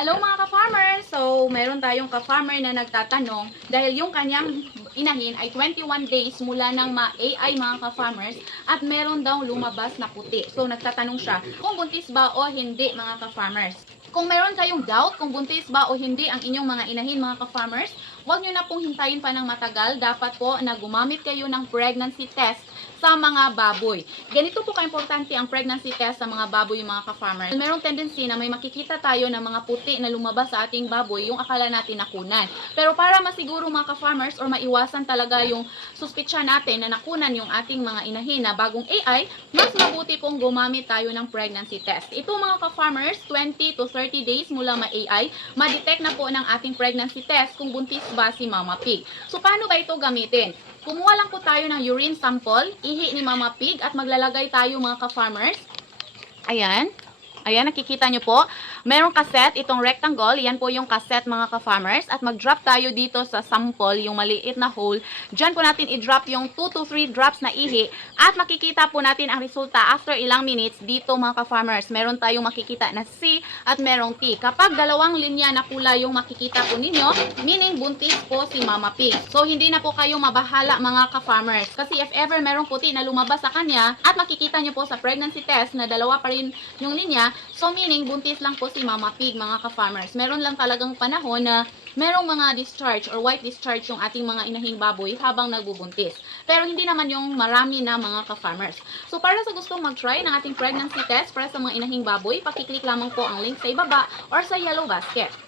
Hello mga ka-farmers! So, meron tayong ka-farmer na nagtatanong dahil yung kanyang inahin ay 21 days mula ng ma-AI mga ka-farmers at meron daw lumabas na puti. So, nagtatanong siya kung buntis ba o hindi mga ka-farmers. Kung meron kayong doubt kung buntis ba o hindi ang inyong mga inahin mga ka-farmers, huwag nyo na pong hintayin pa ng matagal. Dapat po na gumamit kayo ng pregnancy test sa mga baboy. Ganito po ka-importante ang pregnancy test sa mga baboy mga ka-farmers. Merong tendency na may makikita tayo ng mga puti na lumabas sa ating baboy yung akala natin nakunan. Pero para masiguro mga ka-farmers or maiwasan talaga yung suspitsya natin na nakunan yung ating mga inahin na bagong AI, mas mabuti pong gumamit tayo ng pregnancy test. Ito mga ka-farmers, 20 to 30 days mula ma-AI, ma-detect na po ng ating pregnancy test kung buntis ba si Mama Pig. So paano ba ito gamitin? Kumuha lang po tayo ng urine sample, ihi ni Mama Pig at maglalagay tayo mga ka-farmers. Ayan. Ayan, nakikita nyo po. Merong cassette, itong rectangle. Yan po yung cassette mga ka-farmers. At mag-drop tayo dito sa sample, yung maliit na hole. Diyan po natin i-drop yung 2 to 3 drops na ihi. At makikita po natin ang resulta after ilang minutes dito mga ka-farmers. Meron tayong makikita na C at merong T. Kapag dalawang linya na pula yung makikita po ninyo, meaning buntis po si Mama Pig. So, hindi na po kayo mabahala mga ka-farmers. Kasi if ever merong puti na lumabas sa kanya, at makikita nyo po sa pregnancy test na dalawa pa rin yung linya, so meaning buntis lang po si Mama Pig mga ka-farmers. Meron lang talagang panahon na merong mga discharge or white discharge yung ating mga inahing baboy habang nagbubuntis. Pero hindi naman yung marami na mga ka-farmers. So para sa gustong mag-try ng ating pregnancy test para sa mga inahing baboy, pakiclick lamang po ang link sa ibaba or sa yellow basket.